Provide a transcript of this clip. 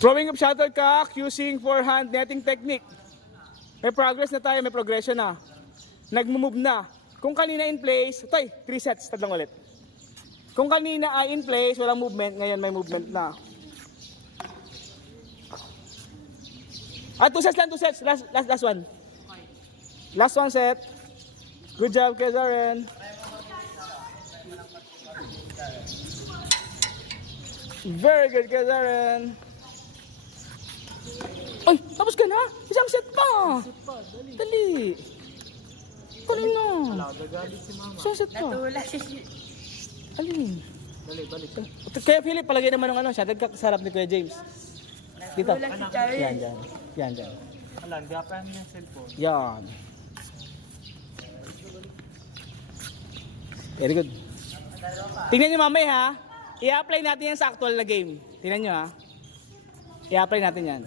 Throwing of shuttlecock using forehand netting technique. May progress na tayo, may progression na. Nag-move na. Kung kanina in place, 3 sets, tatlong ulit. Kung kanina ay in place, walang movement, ngayon may movement na. 2 sets lang, 2 sets. Last one. Last one set. Good job, Kezaren. Very good, Kezaren. Ay, tapos ka na? Isang set pa. Dali. Kunin na. Isang set pa. Natula siya. Alin? Balik, balik. Kaya Philip, palagay naman ng siya. Sarap ni Kuya James. Dito. Natula si Charlie. Yan, dyan. Alam, gapan niya cellphone. Yan. Very good. Tingnan nyo mamaya ha. I-apply natin yan sa actual na game. Tingnan nyo ha. I-apply natin yan.